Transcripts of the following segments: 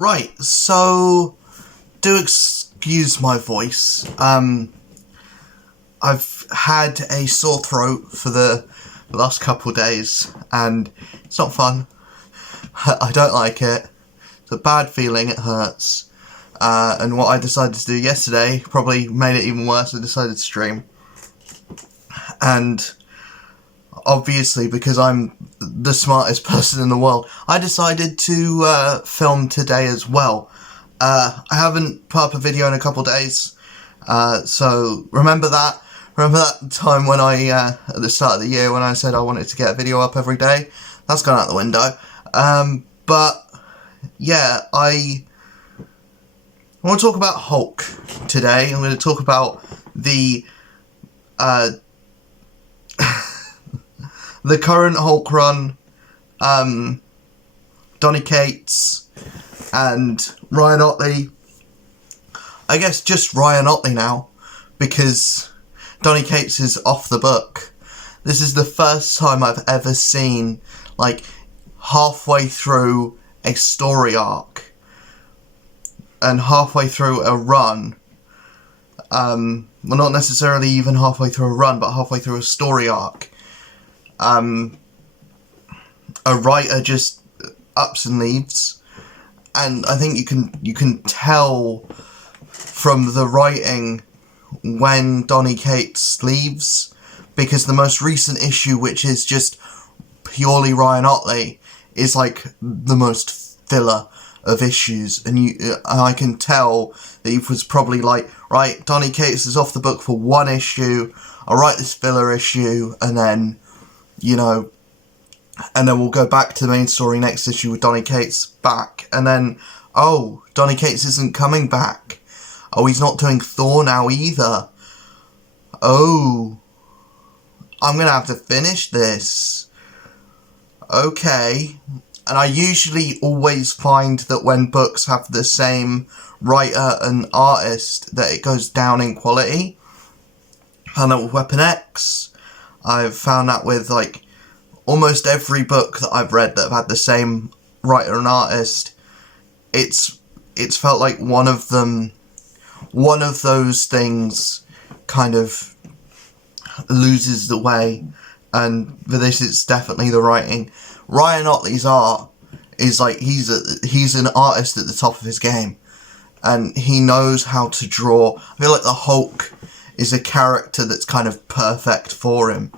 Right, so do excuse my voice. I've had a sore throat for the last couple days, and it's not fun. I don't like it. It's a bad feeling, it hurts. And what I decided to do yesterday probably made it even worse. I decided to stream. And obviously, because I'm the smartest person in the world, I decided to film today as well. I haven't put up a video in a couple days, so remember that. Remember that time when I, at the start of the year, when I said I wanted to get a video up every day? That's gone out the window. But, yeah, I want to talk about Hulk today. I'm going to talk about the the current Hulk run, Donny Cates, and Ryan Otley. I guess just Ryan Otley now, because Donny Cates is off the book. This is the first time I've ever seen, like, halfway through a story arc, and halfway through a run, well, not necessarily even halfway through a run, but halfway through a story arc, a writer just ups and leaves. And I think you can tell from the writing when Donny Cates leaves, because the most recent issue, which is just purely Ryan Otley, is like the most filler of issues, and I can tell that he was probably like, right, Donny Cates is off the book for one issue, I'll write this filler issue, and then, you know, and then we'll go back to the main story next issue with Donny Cates back, and then, oh, Donny Cates isn't coming back. Oh, he's not doing Thor now either. Oh, I'm gonna have to finish this. Okay. And I usually always find that when books have the same writer and artist, that it goes down in quality. I found that with Weapon X. I've found that with, like, almost every book that I've read that have had the same writer and artist. It's felt like one of those things kind of loses the way, and for this it's definitely the writing. Ryan Otley's art is like, he's an artist at the top of his game, and he knows how to draw. I feel like the Hulk is a character that's kind of perfect for him,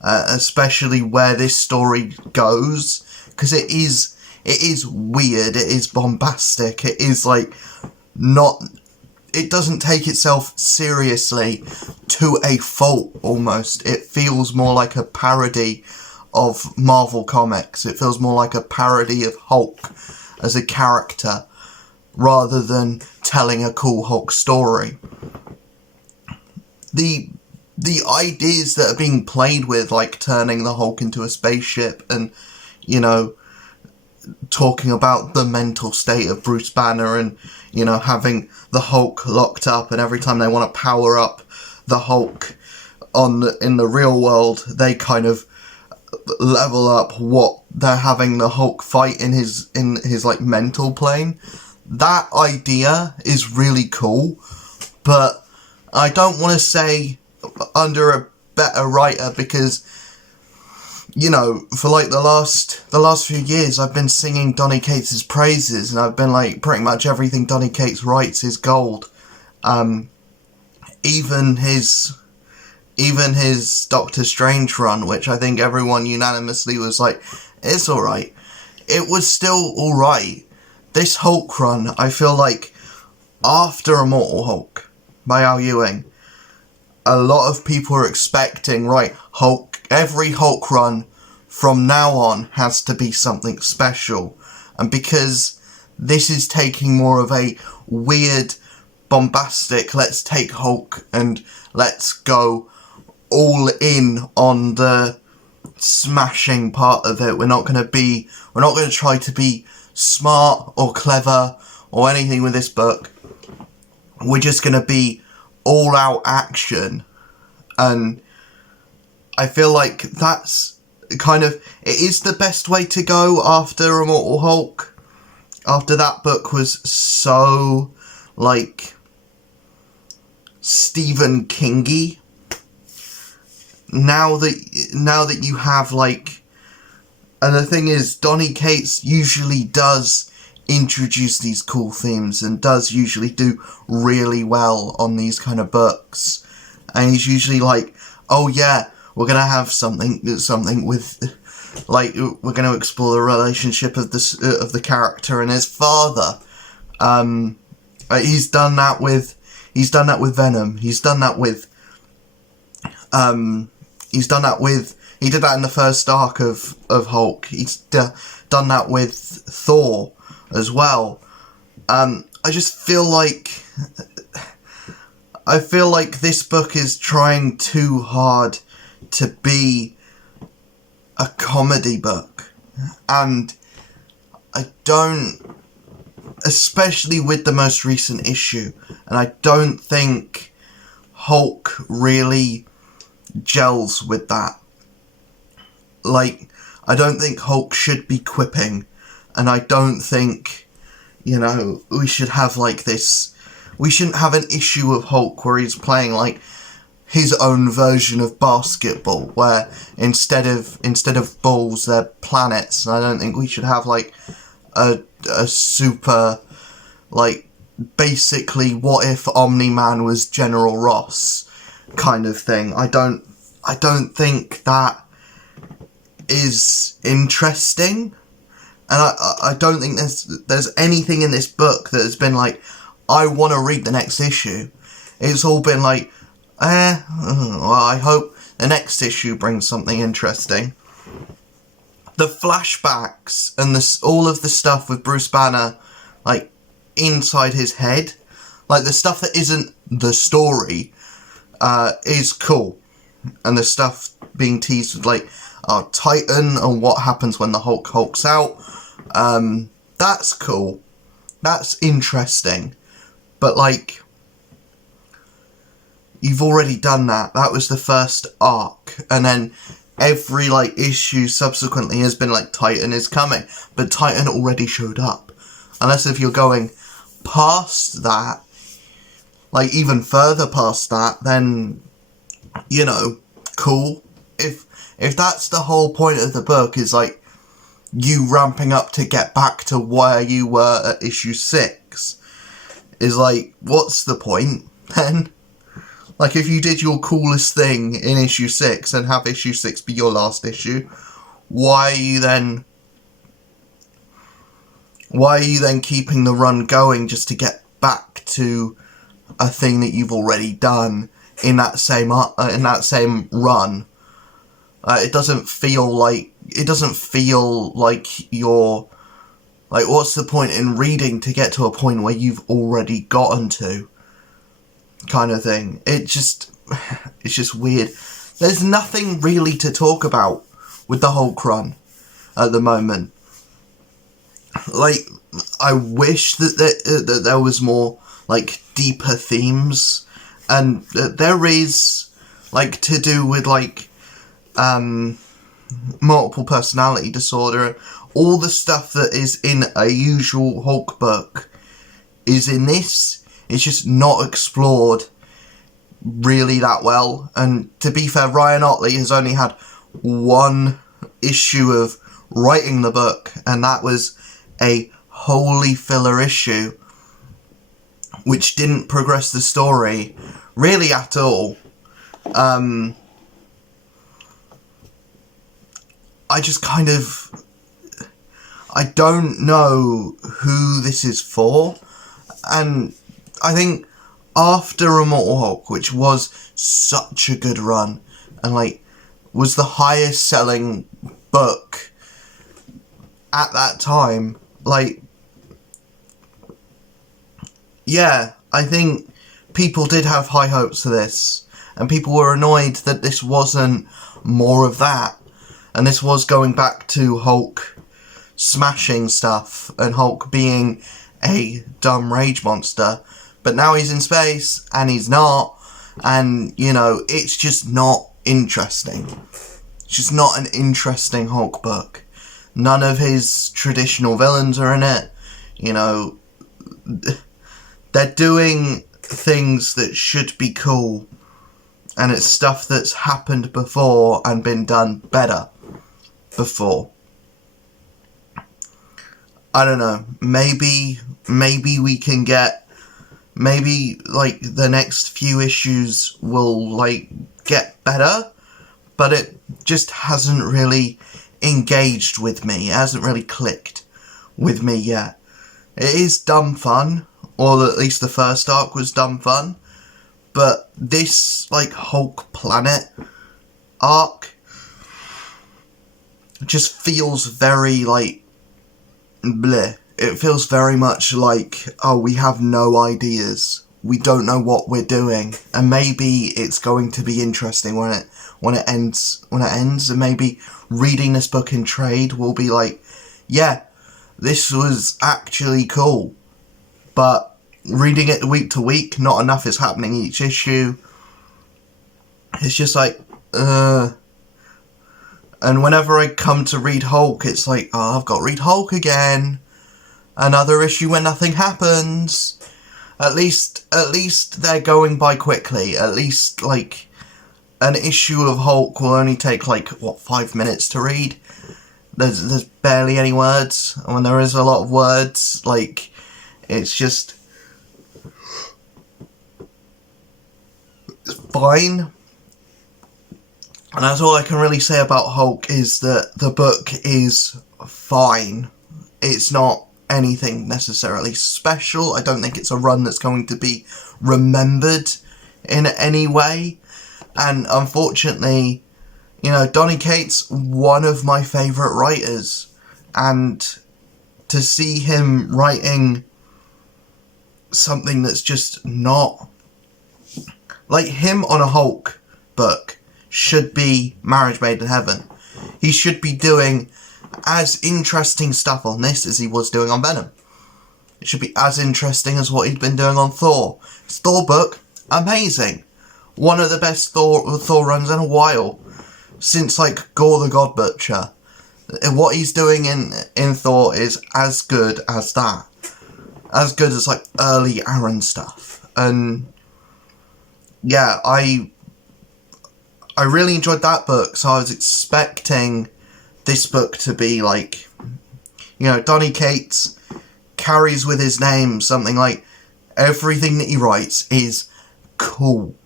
especially where this story goes, because it is weird, it is bombastic, it is like it doesn't take itself seriously to a fault, almost. It feels more like a parody of Marvel Comics. It feels more like a parody of Hulk as a character, rather than telling a cool Hulk story. The ideas that are being played with, like turning the Hulk into a spaceship, and, you know, talking about the mental state of Bruce Banner, and, you know, having the Hulk locked up, and every time they want to power up the Hulk in the real world, they kind of level up what they're having the Hulk fight in his like mental plane. That idea is really cool, but I don't want to say under a better writer, because, you know, for like the last few years I've been singing Donny Cates' praises, and I've been like, pretty much everything Donny Cates writes is gold. Even his Doctor Strange run, which I think everyone unanimously was like, it's alright. It was still alright. This Hulk run, I feel like, after Immortal Hulk by Al Ewing, a lot of people are expecting, right, every Hulk run from now on has to be something special. And because this is taking more of a weird, bombastic, let's take Hulk and let's go all in on the smashing part of it. We're not going to try to be smart or clever or anything with this book. We're just going to be all out action. And I feel like that's kind of, it is the best way to go after Immortal Hulk. after that book was so, like, Stephen Kingy, now that you have, like, and the thing is, Donny Cates usually does introduce these cool themes and does usually do really well on these kind of books. And he's usually like, oh yeah, we're going to have something with, like, we're going to explore the relationship of the character and his father. He's done that with Venom. He did that in the first arc of Hulk. He's done that with Thor as well. I just feel like this book is trying too hard to be a comedy book, and I don't, especially with the most recent issue, and I don't think Hulk really gels with that. Like, I don't think Hulk should be quipping, and I don't think, we should have, like, this, we shouldn't have an issue of Hulk where he's playing, like, his own version of basketball, where instead of balls, they're planets, and I don't think we should have, like, a super, like, basically, what if Omni-Man was General Ross kind of thing. I don't think that is interesting, and I don't think there's anything in this book that has been like, I want to read the next issue. It's all been like, well, I hope the next issue brings something interesting. The flashbacks and all of the stuff with Bruce Banner, like, inside his head, like, the stuff that isn't the story, is cool. And the stuff being teased with, like, Titan and what happens when the Hulk hulks out, that's cool. That's interesting. But, like, you've already done that. That was the first arc. And then every, like, issue subsequently has been, like, Titan is coming. But Titan already showed up. Unless if you're going past that, like, even further past that, then, cool. If that's the whole point of the book, is, like, you ramping up to get back to where you were at issue 6, is, like, what's the point, then? Like, if you did your coolest thing in issue 6 and have issue 6 be your last issue, why are you then keeping the run going just to get back to a thing that you've already done in that same run? It doesn't feel like you're, like, what's the point in reading to get to a point where you've already gotten to, kind of thing. It's just weird. There's nothing really to talk about with the Hulk run at the moment. Like, I wish that there was more, like, deeper themes, and there is, like, to do with, like, multiple personality disorder. All the stuff that is in a usual Hulk book is in this. It's just not explored really that well. And to be fair, Ryan Ottley has only had one issue of writing the book, and that was a wholly filler issue, which didn't progress the story really at all. I just kind of, I don't know who this is for, and I think after Immortal Hulk, which was such a good run, and, like, was the highest selling book at that time, like, yeah, I think people did have high hopes for this, and people were annoyed that this wasn't more of that, and this was going back to Hulk smashing stuff, and Hulk being a dumb rage monster, but now he's in space, and he's not, and, it's just not interesting. It's just not an interesting Hulk book. None of his traditional villains are in it. You know, they're doing things that should be cool, and it's stuff that's happened before and been done better before. I don't know, maybe we can get, maybe, like, the next few issues will, like, get better, but it just hasn't really engaged with me. It hasn't really clicked with me yet. It is dumb fun, or at least the first arc was dumb fun, but this, like, Hulk Planet arc just feels very, like, bleh. It feels very much like, oh, we have no ideas. We don't know what we're doing. And maybe it's going to be interesting when it ends, and maybe reading this book in trade will be like, yeah, this was actually cool. But reading it week to week, not enough is happening each issue. It's just like, And whenever I come to read Hulk, it's like, oh, I've got to read Hulk again. Another issue where nothing happens. At least they're going by quickly. At least, like, an issue of Hulk will only take, like, 5 minutes to read. There's barely any words. And when there is a lot of words, like, it's just... it's fine. And that's all I can really say about Hulk, is that the book is fine. It's not anything necessarily special. I don't think it's a run that's going to be remembered in any way. And unfortunately, you know, Donny Cates, one of my favourite writers. And to see him writing something that's just not... like, him on a Hulk book should be Marriage Made in Heaven. He should be doing as interesting stuff on this as he was doing on Venom. It should be as interesting as what he'd been doing on Thor. His Thor book, amazing. One of the best Thor runs in a while. Since, like, Gore the God Butcher. And what he's doing in Thor is as good as that. As good as, like, early Aaron stuff. And yeah, I really enjoyed that book, so I was expecting this book to be like, you know, Donny Cates carries with his name something like everything that he writes is cool.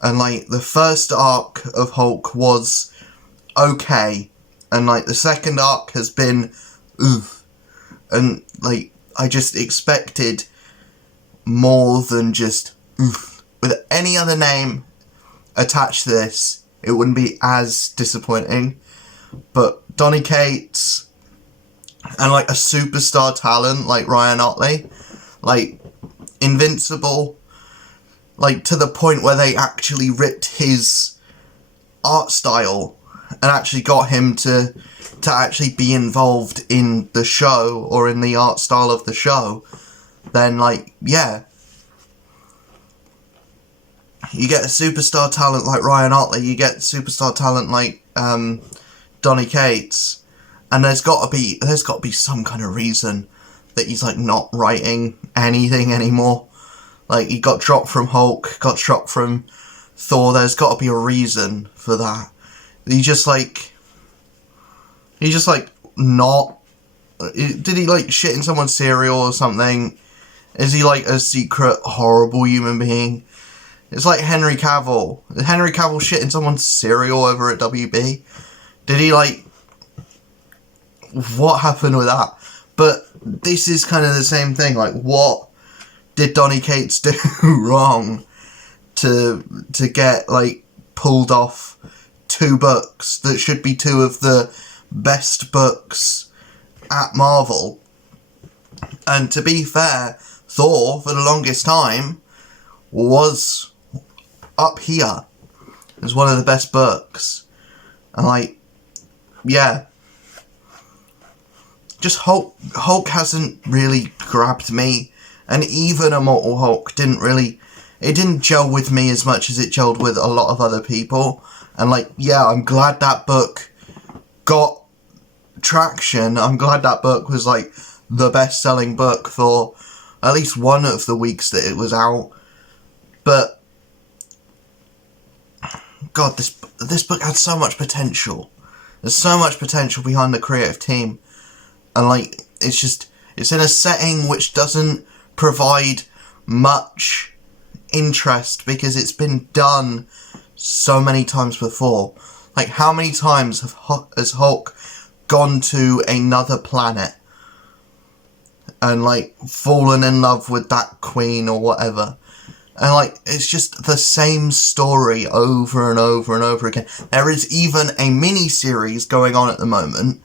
And, like, the first arc of Hulk was okay, and, like, the second arc has been oof. And, like, I just expected more than just oof. With any other name attached to this, it wouldn't be as disappointing. But Donny Cates and, like, a superstar talent like Ryan Otley, like, invincible, like, to the point where they actually ripped his art style and actually got him to actually be involved in the show, or in the art style of the show, then, like, yeah. You get a superstar talent like Ryan Otley, you get superstar talent like Donny Cates, and there's got to be some kind of reason that he's, like, not writing anything anymore. Like, he got dropped from Hulk, got dropped from Thor. There's got to be a reason for that. He's just not... Did he, like, shit in someone's cereal or something? Is he, like, a secret horrible human being? It's like Henry Cavill. Did Henry Cavill shit in someone's cereal over at WB? Did he, like... what happened with that? But this is kind of the same thing. Like, what did Donny Cates do wrong to get, like, pulled off 2 books that should be 2 of the best books at Marvel? And to be fair, Thor, for the longest time, was up here. It was one of the best books. And, like, yeah. Just Hulk hasn't really grabbed me. And even Immortal Hulk didn't gel with me as much as it gelled with a lot of other people. And, like, yeah, I'm glad that book got traction. I'm glad that book was, like, the best-selling book for at least one of the weeks that it was out. But God, this book had so much potential. There's so much potential behind the creative team, and like it's in a setting which doesn't provide much interest because it's been done so many times before. Like, how many times has Hulk gone to another planet and like fallen in love with that queen or whatever? And like, it's just the same story over and over and over again. There is even a mini-series going on at the moment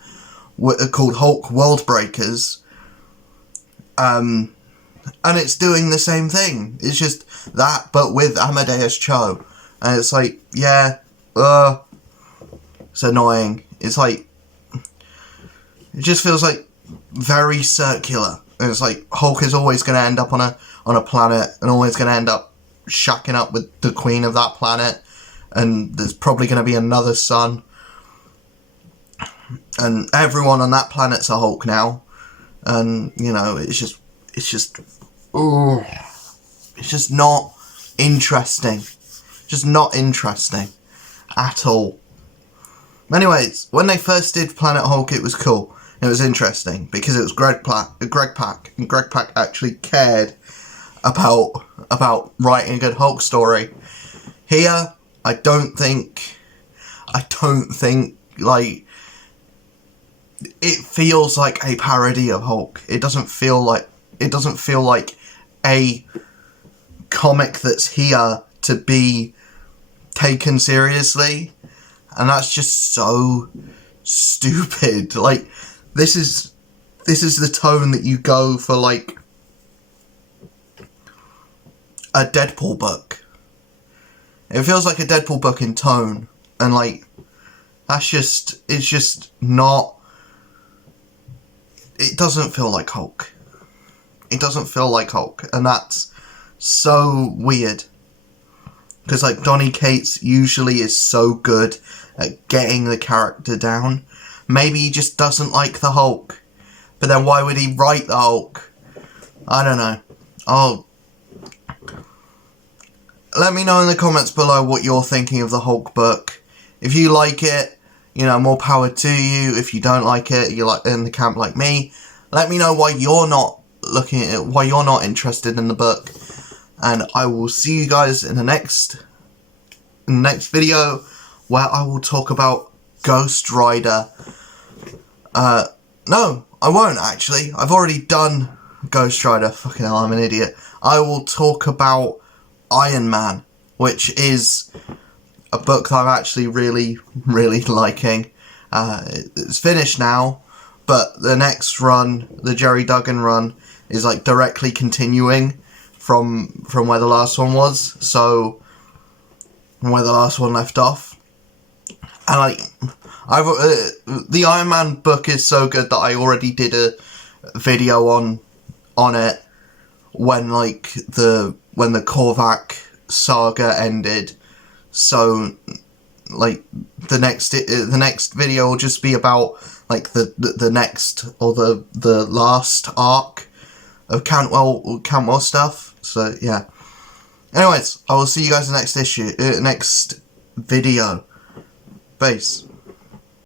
called Hulk World Breakers. And it's doing the same thing. It's just that, but with Amadeus Cho. And it's like, yeah, it's annoying. It's like, it just feels like very circular. And it's like, Hulk is always going to end up on a planet and always going to end up shacking up with the queen of that planet. And there's probably going to be another son. And everyone on that planet's a Hulk now. And, you know, it's just not interesting. Just not interesting at all. Anyways, when they first did Planet Hulk, it was cool. It was interesting because it was Greg Pak, and Greg Pak actually cared about writing a good Hulk story. Here, I don't think like it feels like a parody of Hulk. It doesn't feel like a comic that's here to be taken seriously, and that's just so stupid. Like, this is the tone that you go for like a Deadpool book. It feels like a Deadpool book in tone, and like it's just not. It doesn't feel like Hulk. It doesn't feel like Hulk, and that's so weird. Because like Donny Cates usually is so good at getting the character down. Maybe he just doesn't like the Hulk. But then why would he write the Hulk? I don't know. Let me know in the comments below what you're thinking of the Hulk book. If you like it, you know, more power to you. If you don't like it, you're like in the camp like me. Let me know why you're not looking at it, why you're not interested in the book. And I will see you guys in the next video, where I will talk about Ghost Rider. No, I won't actually. I've already done Ghost Rider. Fucking hell, I'm an idiot. I will talk about Iron Man, which is a book that I'm actually really, really liking. It's finished now, but the next run, the Jerry Duggan run, is like directly continuing from where the last one was, so where the last one left off. And like, the Iron Man book is so good that I already did a video on it when the Korvac saga ended. So like the next video will just be about like the next or the last arc of Cantwell stuff. So yeah. Anyways, I will see you guys in the next video. Peace.